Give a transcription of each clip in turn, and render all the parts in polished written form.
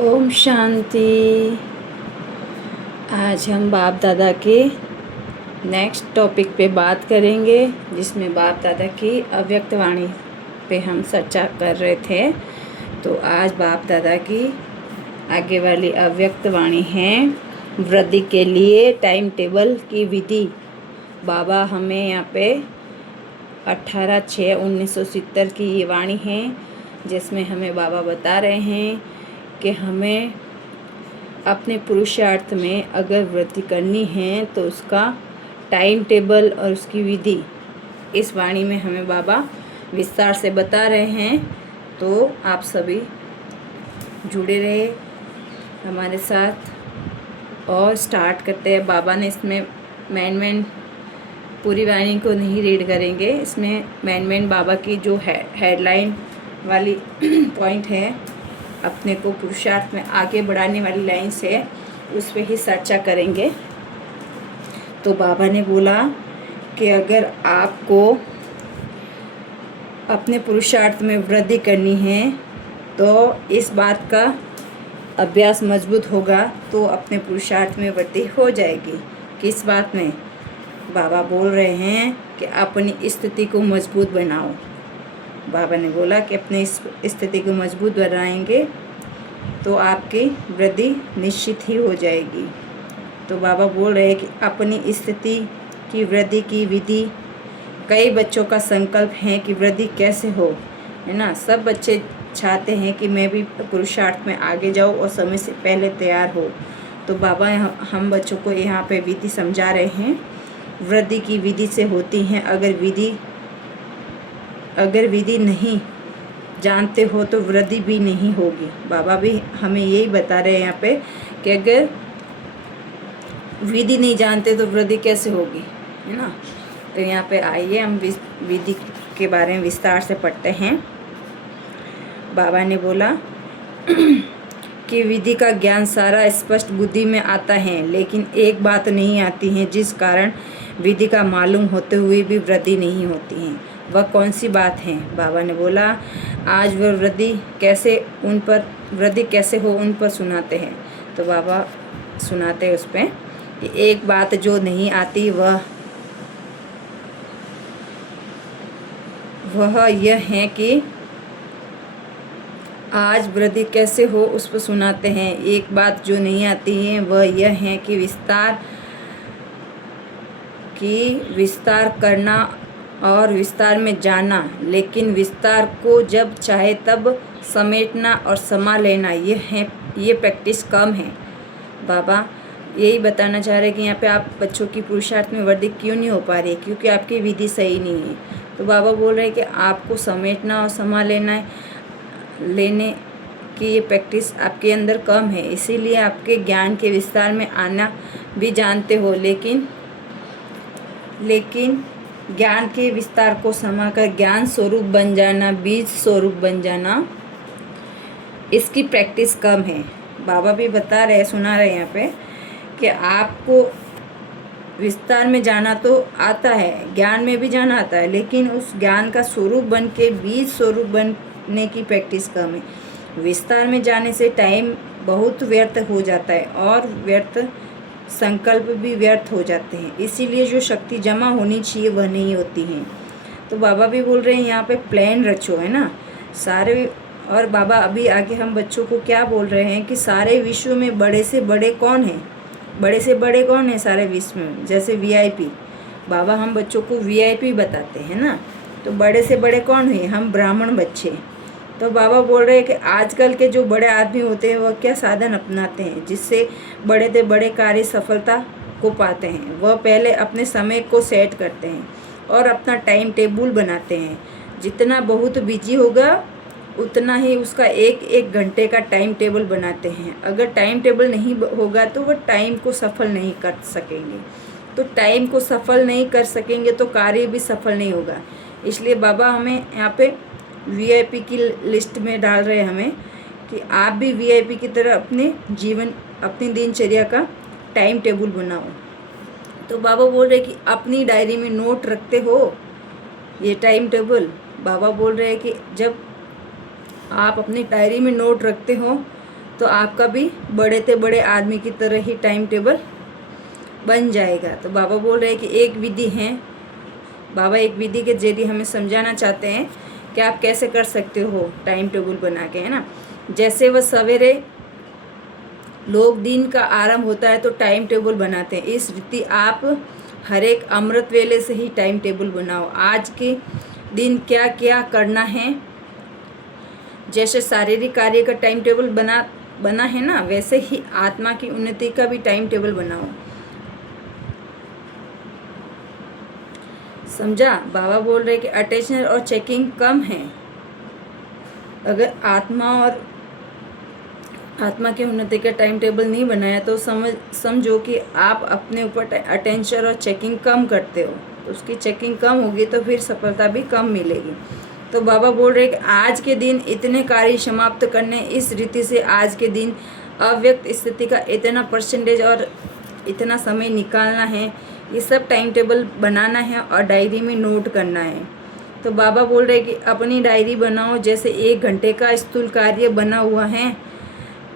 ओम शांति। आज हम बाप दादा के नेक्स्ट टॉपिक पे बात करेंगे, जिसमें बाप दादा की अव्यक्त वाणी पे हम चर्चा कर रहे थे। तो आज बाप दादा की आगे वाली अव्यक्त वाणी है वृद्धि के लिए टाइम टेबल की विधि। बाबा हमें यहाँ पे 18/6/1970 की ये वाणी है, जिसमें हमें बाबा बता रहे हैं कि हमें अपने पुरुषार्थ में अगर वृद्धि करनी है तो उसका टाइम टेबल और उसकी विधि इस वाणी में हमें बाबा विस्तार से बता रहे हैं। तो आप सभी जुड़े रहे हमारे साथ और स्टार्ट करते हैं। बाबा ने इसमें मैन पूरी वाणी को नहीं रीड करेंगे, इसमें मैन बाबा की जो है हेडलाइन वाली पॉइंट है, अपने को पुरुषार्थ में आगे बढ़ाने वाली लाइन से उस पर ही चर्चा करेंगे। तो बाबा ने बोला कि अगर आपको अपने पुरुषार्थ में वृद्धि करनी है तो इस बात का अभ्यास मजबूत होगा तो अपने पुरुषार्थ में वृद्धि हो जाएगी। किस बात में? बाबा बोल रहे हैं कि अपनी स्थिति को मजबूत बनाओ। बाबा ने बोला कि अपनी स्थिति को मजबूत बनाएंगे तो आपकी वृद्धि निश्चित ही हो जाएगी। तो बाबा बोल रहे हैं कि अपनी स्थिति की वृद्धि की विधि। कई बच्चों का संकल्प है कि वृद्धि कैसे हो, है ना। सब बच्चे चाहते हैं कि मैं भी पुरुषार्थ में आगे जाऊँ और समय से पहले तैयार हो। तो बाबा हम बच्चों को यहाँ पे विधि समझा रहे हैं। वृद्धि की विधि से होती हैं। अगर विधि नहीं जानते हो तो वृद्धि भी नहीं होगी। बाबा भी हमें यही बता रहे हैं यहाँ पे कि अगर विधि नहीं जानते तो वृद्धि कैसे होगी, है ना। तो यहाँ पे आइए हम विधि के बारे में विस्तार से पढ़ते हैं। बाबा ने बोला कि विधि का ज्ञान सारा स्पष्ट बुद्धि में आता है, लेकिन एक बात नहीं आती है जिस कारण विधि का मालूम होते हुए भी वृद्धि नहीं होती है। वह कौन सी बात है? बाबा ने बोला आज वह वृद्धि कैसे हो उन पर सुनाते हैं। तो बाबा सुनाते हैं उस पर कि एक बात जो नहीं आती वह यह है कि आज वृद्धि कैसे हो उस पर सुनाते हैं। एक बात जो नहीं आती है वह यह है कि विस्तार करना और विस्तार में जाना, लेकिन विस्तार को जब चाहे तब समेटना और समा लेना, ये प्रैक्टिस कम है। बाबा यही बताना चाह रहे हैं कि यहाँ पे आप बच्चों की पुरुषार्थ में वृद्धि क्यों नहीं हो पा रही है, क्योंकि आपकी विधि सही नहीं है। तो बाबा बोल रहे हैं कि आपको समेटना और समा लेने की ये प्रैक्टिस आपके अंदर कम है, इसीलिए आपके ज्ञान के विस्तार में आना भी जानते हो, लेकिन ज्ञान के विस्तार को समाकर ज्ञान स्वरूप बन जाना, बीज स्वरूप बन जाना, इसकी प्रैक्टिस कम है। बाबा भी सुना रहे यहाँ पे कि आपको विस्तार में जाना तो आता है, ज्ञान में भी जाना आता है, लेकिन उस ज्ञान का स्वरूप बन के बीज स्वरूप बनने की प्रैक्टिस कम है। विस्तार में जाने से टाइम बहुत व्यर्थ हो जाता है और व्यर्थ संकल्प भी व्यर्थ हो जाते हैं, इसीलिए जो शक्ति जमा होनी चाहिए वह नहीं होती है। तो बाबा भी बोल रहे हैं यहाँ पे प्लान रचो, है ना सारे। और बाबा अभी आगे हम बच्चों को क्या बोल रहे हैं कि सारे विश्व में बड़े से बड़े कौन हैं? बड़े से बड़े कौन है सारे विश्व में? जैसे वीआईपी। बाबा हम बच्चों को वीआईपी बताते हैं ना, तो बड़े से बड़े कौन है? हम ब्राह्मण बच्चे। तो बाबा बोल रहे हैं कि आजकल के जो बड़े आदमी होते हैं वह क्या साधन अपनाते हैं जिससे बड़े से बड़े कार्य सफलता को पाते हैं। वह पहले अपने समय को सेट करते हैं और अपना टाइम टेबल बनाते हैं। जितना बहुत बिजी होगा उतना ही उसका एक घंटे का टाइम टेबल बनाते हैं। अगर टाइम टेबल नहीं होगा तो वह टाइम को सफल नहीं कर सकेंगे। तो टाइम को सफल नहीं कर सकेंगे तो कार्य भी सफल नहीं होगा। इसलिए बाबा हमें यहाँ पे वीआईपी की लिस्ट में डाल रहे हैं हमें कि आप भी वीआईपी की तरह अपनी दिनचर्या का टाइम टेबल बनाओ। तो बाबा बोल रहे कि अपनी डायरी में नोट रखते हो ये टाइम टेबल। बाबा बोल रहे हैं कि जब आप अपनी डायरी में नोट रखते हो तो आपका भी बड़े से बड़े आदमी की तरह ही टाइम टेबल बन जाएगा। तो बाबा बोल रहे हैं कि एक विधि है, बाबा एक विधि के जरिए हमें समझाना चाहते हैं कि आप कैसे कर सकते हो टाइम टेबल बना के, है ना। जैसे वह सवेरे लोग दिन का आरंभ होता है तो टाइम टेबल बनाते हैं, इस रीति आप हर एक अमृत वेले से ही टाइम टेबल बनाओ। आज के दिन क्या क्या करना है, जैसे शारीरिक कार्य का टाइम टेबल बना है ना, वैसे ही आत्मा की उन्नति का भी टाइम टेबल बनाओ। समझा। बाबा बोल रहे कि अटेंशन और चेकिंग कम है। अगर आत्मा की उन्नति का टाइम टेबल नहीं बनाया तो समझो कि आप अपने ऊपर अटेंशन और चेकिंग कम करते हो, तो उसकी चेकिंग कम होगी तो फिर सफलता भी कम मिलेगी। तो बाबा बोल रहे कि आज के दिन इतने कार्य समाप्त करने, इस रीति से आज के दिन अव्यक्त स्थिति का इतना परसेंटेज और इतना समय निकालना है, ये सब टाइम टेबल बनाना है और डायरी में नोट करना है। तो बाबा बोल रहे कि अपनी डायरी बनाओ जैसे 1 घंटे का स्थूल कार्य बना हुआ है,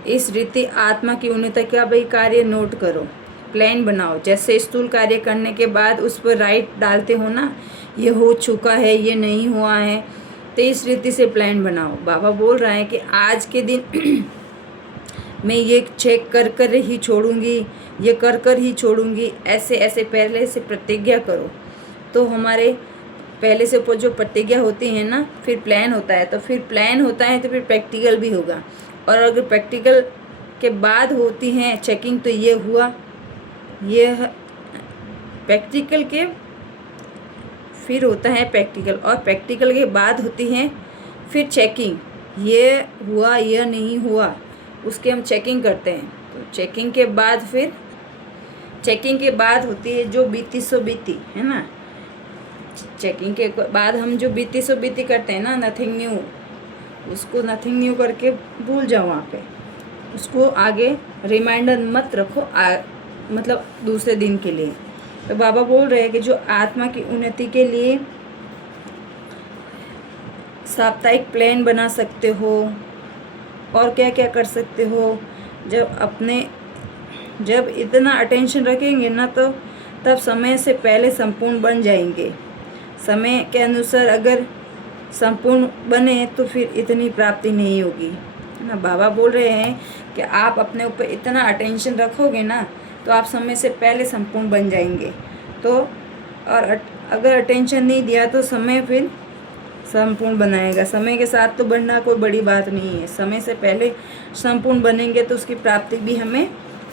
इस रीति आत्मा की उन्नति का भी कार्य नोट करो, प्लान बनाओ। जैसे स्थूल कार्य करने के बाद उस पर राइट डालते हो ना, ये हो चुका है, ये नहीं हुआ है, तो इस रीति से प्लान बनाओ। बाबा बोल रहे हैं कि आज के दिन मैं ये चेक कर ही छोड़ूंगी, ये कर ही छोड़ूंगी, ऐसे ऐसे पहले से प्रतिज्ञा करो। तो हमारे पहले से जो प्रतिज्ञा होती है ना, फिर प्लान होता है, तो फिर प्लान होता है तो फिर प्रैक्टिकल भी होगा। और अगर प्रैक्टिकल के बाद होती है चेकिंग, तो ये हुआ, ये प्रैक्टिकल के फिर होता है प्रैक्टिकल, और प्रैक्टिकल के बाद होती है फिर चेकिंग, ये हुआ ये नहीं हुआ, उसके हम चेकिंग करते हैं। तो चेकिंग के बाद होती है जो बीती सो बीती, है ना। चेकिंग के बाद हम जो बीती सो बीती करते हैं ना, नथिंग न्यू, उसको नथिंग न्यू करके भूल जाओ वहाँ पे, उसको आगे रिमाइंडर मत रखो मतलब दूसरे दिन के लिए। तो बाबा बोल रहे हैं कि जो आत्मा की उन्नति के लिए साप्ताहिक प्लान बना सकते हो, और क्या क्या कर सकते हो, जब इतना अटेंशन रखेंगे ना, तो तब समय से पहले संपूर्ण बन जाएंगे। समय के अनुसार अगर संपूर्ण बने तो फिर इतनी प्राप्ति नहीं होगी, है ना। बाबा बोल रहे हैं कि आप अपने ऊपर इतना अटेंशन रखोगे ना, तो आप समय से पहले संपूर्ण बन जाएंगे। तो और अगर अटेंशन नहीं दिया तो समय फिर संपूर्ण बनाएगा। समय के साथ तो बनना कोई बड़ी बात नहीं है, समय से पहले संपूर्ण बनेंगे तो उसकी प्राप्ति भी हमें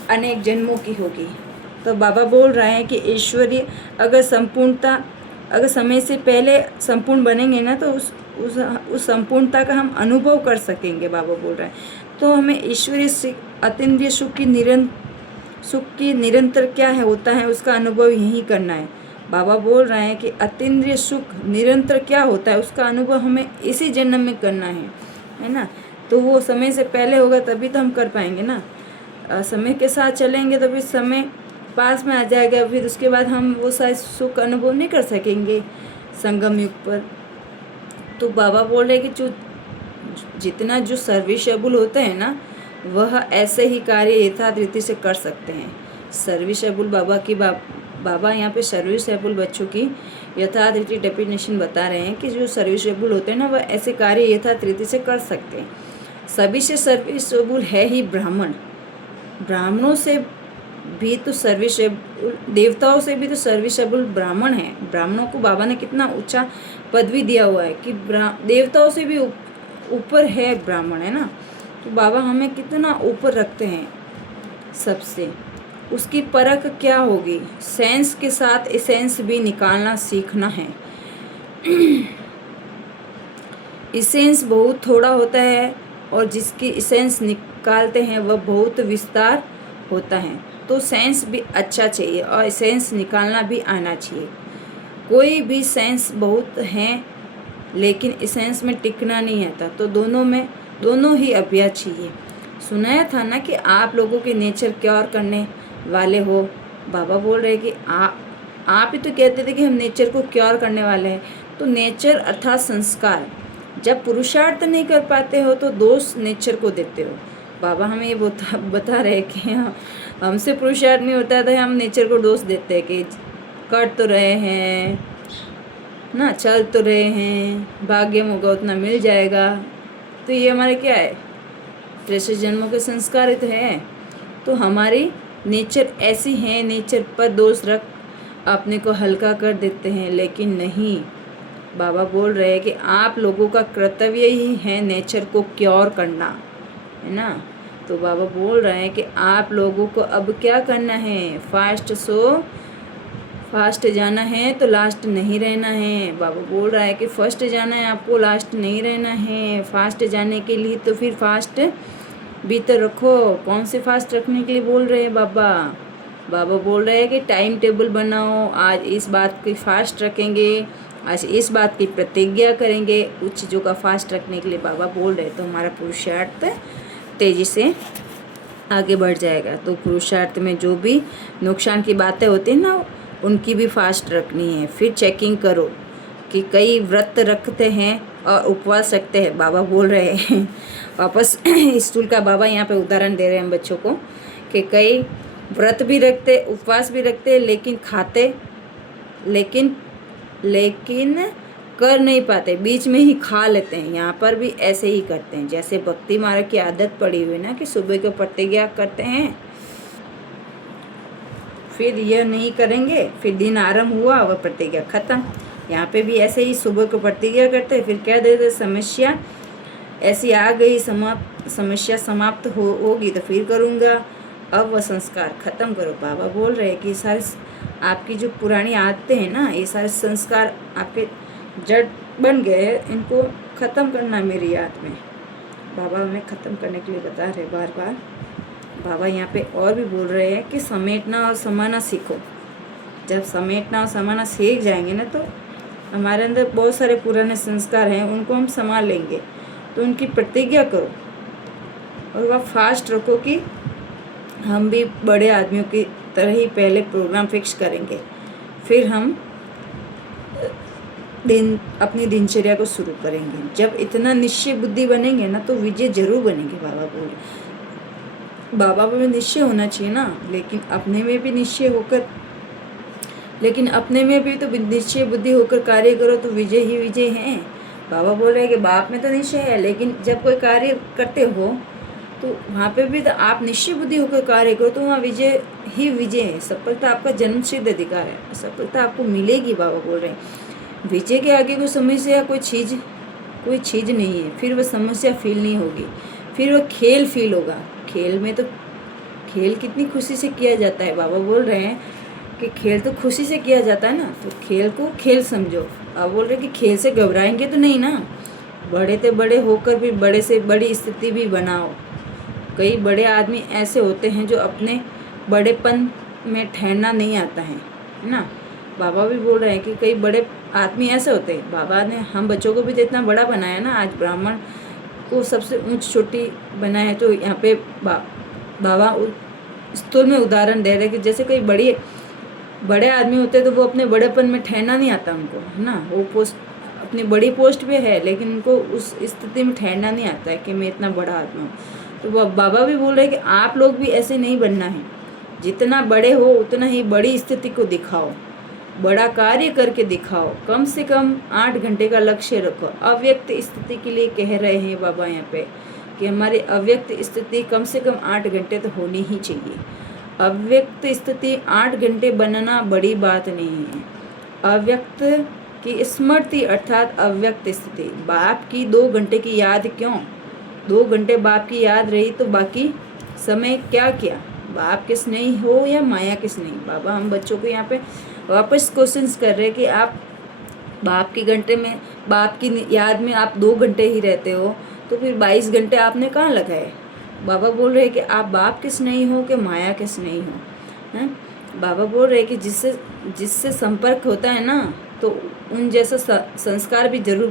अनेक जन्मों की होगी। तो बाबा बोल रहे हैं कि ईश्वरीय अगर समय से पहले संपूर्ण बनेंगे ना, तो उस संपूर्णता का हम अनुभव कर सकेंगे। बाबा बोल रहे हैं तो हमें ईश्वरीय अतीन्द्रिय सुख की निरंतर क्या है होता है, उसका अनुभव यही करना है। बाबा बोल रहे हैं कि अतीन्द्रिय सुख निरंतर क्या होता है, उसका अनुभव हमें इसी जन्म में करना है ना। तो वो समय से पहले होगा तभी तो हम कर पाएंगे ना। समय के साथ चलेंगे तो फिर समय पास में आ जाएगा, फिर उसके बाद हम वो शायद सुख अनुभव नहीं कर सकेंगे संगम युग पर। तो बाबा बोल रहे हैं कि जितना जो सर्विसेबल होता है ना, वह ऐसे ही कार्य यथार्थ रीति से कर सकते हैं। सर्विसेबल बाबा यहाँ पे सर्विसेबल बच्चों की यथार्थ रीति डेफिनेशन बता रहे हैं कि जो सर्विसेबल होते हैं ना, वह ऐसे कार्य यथार्थ रीति से कर सकते हैं। सभी से सर्विसेबल है ही ब्राह्मण, ब्राह्मणों से भी तो सर्विसेबल, देवताओं से भी तो सर्विसेबल ब्राह्मण है। ब्राह्मणों को बाबा ने कितना ऊंचा पदवी दिया हुआ है कि देवताओं से भी ऊपर है ब्राह्मण, है ना। तो बाबा हमें कितना ऊपर रखते हैं सबसे। उसकी परख क्या होगी, सेंस के साथ एसेंस भी निकालना सीखना है। एसेंस बहुत थोड़ा होता है और जिसकी एसेंस निकालते हैं वह बहुत विस्तार होता है। तो सेंस भी अच्छा चाहिए और एसेंस निकालना भी आना चाहिए। कोई भी सेंस बहुत हैं लेकिन एसेंस में टिकना नहीं आता, तो दोनों ही अभ्यास चाहिए। सुनाया था ना कि आप लोगों के नेचर क्योर करने वाले हो। बाबा बोल रहे कि आप ही तो कहते थे कि हम नेचर को क्योर करने वाले हैं। तो नेचर अर्थात संस्कार, जब पुरुषार्थ नहीं कर पाते हो तो दोष नेचर को देते हो। बाबा हमें ये बता रहे कि हमसे पुरुषार्थ नहीं होता तो हम नेचर को दोष देते हैं कि कर तो रहे हैं ना, चल तो रहे हैं, भाग्य में होगा उतना मिल जाएगा। तो ये हमारे क्या है, प्रेषित जन्मों के संस्कार तो है। तो हमारी नेचर ऐसी है, नेचर पर दोष रख अपने को हल्का कर देते हैं। लेकिन नहीं, बाबा बोल रहे हैं कि आप लोगों का कर्तव्य ही है नेचर को क्योर करना, है ना। तो बाबा बोल रहे हैं कि आप लोगों को अब क्या करना है, फास्ट जाना है तो लास्ट नहीं रहना है। बाबा बोल रहा है कि फर्स्ट जाना है आपको, लास्ट नहीं रहना है। फास्ट जाने के लिए तो फिर फास्ट भी तो रखो। कौन से फास्ट रखने के लिए बोल रहे हैं बाबा? बाबा बोल रहे हैं कि टाइम टेबल बनाओ, आज इस बात की फास्ट रखेंगे, आज इस बात की प्रतिज्ञा करेंगे। उच्च चीज़ों का फास्ट रखने के लिए बाबा बोल रहे हैं, तो हमारा पुरुषार्थ तेज़ी से आगे बढ़ जाएगा। तो पुरुषार्थ में जो भी नुकसान की बातें होती हैं ना, उनकी भी फास्ट रखनी है। फिर चेकिंग करो कि कई व्रत रखते हैं और उपवास रखते हैं। बाबा बोल रहे हैं वापस स्टूल का बाबा यहाँ पे उदाहरण दे रहे हैं हम बच्चों को कि कई व्रत भी रखते, उपवास भी रखते, लेकिन खाते, लेकिन कर नहीं पाते, बीच में ही खा लेते हैं। यहाँ पर भी ऐसे ही करते हैं, जैसे भक्ति मार्ग की आदत पड़ी हुई ना कि सुबह को प्रतिज्ञा करते हैं, फिर यह नहीं करेंगे, फिर दिन आरंभ हुआ वह प्रतिज्ञा खत्म। यहाँ पे भी ऐसे ही सुबह को प्रतिज्ञा करते, फिर कह देते समस्या ऐसी आ गई, समस्या समाप्त होगी तो फिर करूँगा, अब वह संस्कार खत्म करो। बाबा बोल रहे हैं कि सारे आपकी जो पुरानी आदतें हैं ना, ये सारे संस्कार आपके जड़ बन गए हैं, इनको ख़त्म करना मेरी याद में। बाबा हमें ख़त्म करने के लिए बता रहे बार बार। बाबा यहाँ पे और भी बोल रहे हैं कि समेटना और समाना सीखो। जब समेटना और समाना सीख जाएंगे ना, तो हमारे अंदर बहुत सारे पुराने संस्कार हैं, उनको हम संभाल लेंगे। तो उनकी प्रतिज्ञा करो और वह फास्ट रखो कि हम भी बड़े आदमियों की तरह ही पहले प्रोग्राम फिक्स करेंगे, फिर हम अपनी दिनचर्या को शुरू करेंगे। जब इतना निश्चय बुद्धि बनेंगे ना, तो विजय जरूर बनेंगे। बाबा बोले, बाबा में निश्चय होना चाहिए ना, लेकिन अपने में भी निश्चय तो निश्चय बुद्धि होकर कार्य करो तो विजय ही विजय है। बाबा बोल रहे हैं कि बाप में तो निश्चय है, लेकिन जब कोई कार्य करते हो तो वहाँ पे भी तो आप निश्चय बुद्धि होकर कार्य करो, तो वहाँ विजय ही विजय है। सफलता आपका जन्म सिद्ध अधिकार है, सफलता आपको मिलेगी। बाबा बोल रहे हैं विजय के आगे कोई समस्या कोई चीज़ नहीं है। फिर वह समस्या फील नहीं होगी, फिर वह खेल फील होगा। खेल में तो खेल कितनी खुशी से किया जाता है। बाबा बोल रहे हैं कि खेल तो खुशी से किया जाता है ना, तो खेल को खेल समझो। आप बोल रहे हैं कि खेल से घबराएंगे तो नहीं ना, बड़े से बड़े होकर फिर बड़े से बड़ी स्थिति भी बनाओ। कई बड़े आदमी ऐसे होते हैं जो अपने बड़ेपन में ठहरना नहीं आता है ना। बाबा भी बोल रहे हैं कि कई बड़े आदमी ऐसे होते हैं। बाबा ने हम बच्चों को भी तो इतना बड़ा बनाया ना, आज ब्राह्मण को सबसे ऊंच चोटी बनाया है। तो यहाँ पे बाबा स्थूल में उदाहरण दे रहे हैं कि जैसे कई बड़े आदमी होते हैं तो वो अपने बड़ेपन में ठहरना नहीं आता उनको, है ना। वो पोस्ट अपनी बड़ी पोस्ट पे है, लेकिन उनको उस स्थिति में ठहरना नहीं आता है कि मैं इतना बड़ा आदमी हूँ। तो बाबा भी बोल रहे हैं कि आप लोग भी ऐसे नहीं बनना है। जितना बड़े हो उतना ही बड़ी स्थिति को दिखाओ, बड़ा कार्य करके दिखाओ। कम से कम 8 घंटे का लक्ष्य रखो। अव्यक्त स्थिति के लिए कह रहे हैं बाबा यहाँ पे कि हमारी अव्यक्त स्थिति कम से कम 8 घंटे तो होनी ही चाहिए। अव्यक्त स्थिति 8 घंटे बनना बड़ी बात नहीं है। अव्यक्त की स्मृति अर्थात अव्यक्त स्थिति। बाप की 2 घंटे की याद क्यों? 2 घंटे बाप की याद रही तो बाकी समय क्या किया? बाप के स्नेही हो या माया के स्नेही? बाबा हम बच्चों को यहाँ पे वापस क्वेश्चंस कर रहे हैं कि आप बाप की याद में आप 2 घंटे ही रहते हो, तो फिर 22 घंटे आपने कहाँ लगाए? बाबा बोल रहे हैं कि आप बाप के स्नेही हो कि माया के स्नेही हो, हैं? बाबा बोल रहे हैं कि जिससे संपर्क होता है ना, तो उन जैसा संस्कार भी जरूर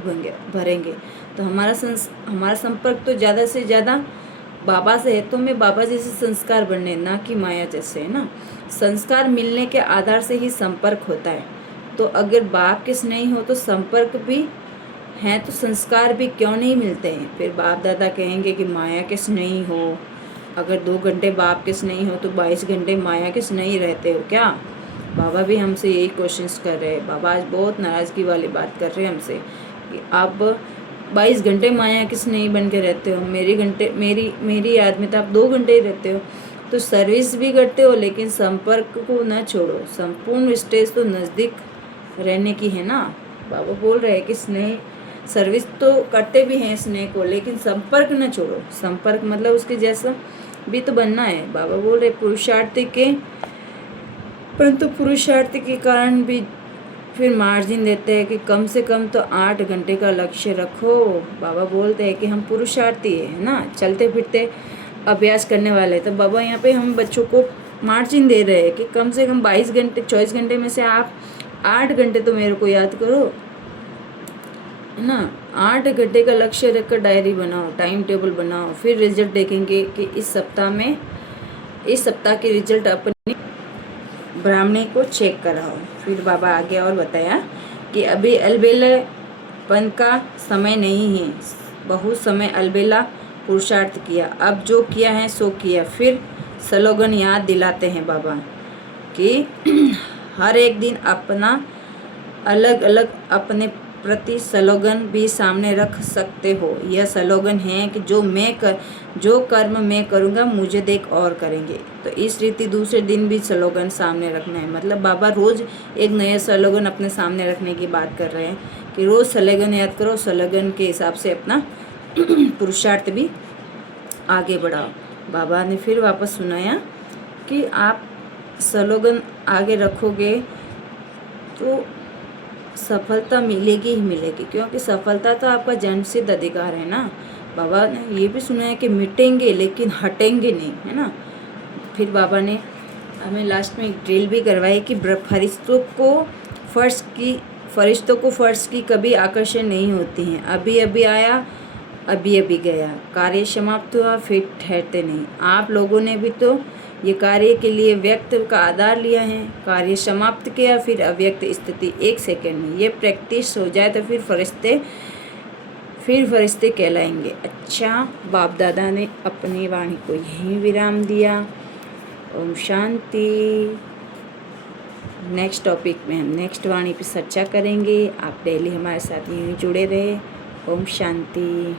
भरेंगे। तो हमारा संपर्क तो ज़्यादा से ज़्यादा बाबा से है, तो हमें बाबा जैसे संस्कार बनने, ना कि माया जैसे, है ना। संस्कार मिलने के आधार से ही संपर्क होता है। तो अगर बाप के स्नेही हो तो संपर्क भी हैं, तो संस्कार भी क्यों नहीं मिलते हैं? फिर बाप दादा कहेंगे कि माया के स्नेही हो, अगर 2 घंटे बाप के स्नेही हो तो 22 घंटे माया के स्नेही रहते हो क्या? बाबा भी हमसे यही क्वेश्चंस कर रहे हैं। बाबा आज बहुत नाराज़गी वाली बात कर रहे हैं हमसे कि आप 22 घंटे माया के स्नेही बन के रहते हो, मेरी याद में तो आप 2 घंटे ही रहते हो। तो सर्विस भी करते हो लेकिन संपर्क को न छोड़ो। संपूर्ण स्टेज तो नज़दीक रहने की है ना। बाबा बोल रहे हैं कि स्नेह सर्विस तो करते भी हैं स्नेह को, लेकिन संपर्क न छोड़ो। संपर्क मतलब उसके जैसा भी तो बनना है। बाबा बोल रहे पुरुषार्थ के, परंतु पुरुषार्थ के कारण भी फिर मार्जिन देते हैं कि कम से कम तो 8 घंटे का लक्ष्य रखो। बाबा बोलते हैं कि हम पुरुषार्थी है ना, चलते फिरते अभ्यास करने वाले। तो बाबा यहाँ पे हम बच्चों को मार्जिन दे रहे हैं कि कम से कम 22 घंटे 24 घंटे में से आप 8 घंटे तो मेरे को याद करो, है ना। 8 घंटे का लक्ष्य रखकर डायरी बनाओ, टाइम टेबल बनाओ, फिर रिजल्ट देखेंगे कि इस सप्ताह के रिजल्ट अपनी ब्राह्मणी को चेक कराओ। फिर बाबा आगे और बताया कि अभी अलबेलापन का समय नहीं है, बहुत समय अलबेला पुरुषार्थ किया, अब जो किया है सो किया। फिर स्लोगन याद दिलाते हैं बाबा कि हर एक दिन अपना अलग अलग अपने प्रति स्लोगन भी सामने रख सकते हो। यह स्लोगन है कि जो कर्म मैं करूँगा मुझे देख और करेंगे। तो इस रीति दूसरे दिन भी स्लोगन सामने रखना है। मतलब बाबा रोज़ एक नया स्लोगन अपने सामने रखने की बात कर रहे हैं कि रोज़ स्लोगन याद करो, स्लोगन के हिसाब से अपना पुरुषार्थ भी आगे बढ़ाओ। बाबा ने फिर वापस सुनाया कि आप स्लोगन आगे रखोगे तो सफलता मिलेगी ही मिलेगी, क्योंकि सफलता तो आपका जन्मसिद्ध अधिकार है ना। बाबा ने ये भी सुना है कि मिटेंगे लेकिन हटेंगे नहीं, है ना। फिर बाबा ने हमें लास्ट में एक ड्रिल भी करवाई कि फरिश्तों को फर्श की कभी आकर्षण नहीं होती हैं। अभी अभी आया, अभी अभी गया, कार्य समाप्त हुआ फिर ठहरते नहीं। आप लोगों ने भी तो ये कार्य के लिए व्यक्त का आधार लिया है, कार्य समाप्त किया फिर अव्यक्त स्थिति 1 सेकंड में। ये प्रैक्टिस हो जाए तो फिर फरिश्ते कहलाएंगे। अच्छा, बाप दादा ने अपनी वाणी को यहीं विराम दिया। ओम शांति। नेक्स्ट टॉपिक में हम नेक्स्ट वाणी पे चर्चा करेंगे। आप डेली हमारे साथ यहीं जुड़े रहे। ओम शांति।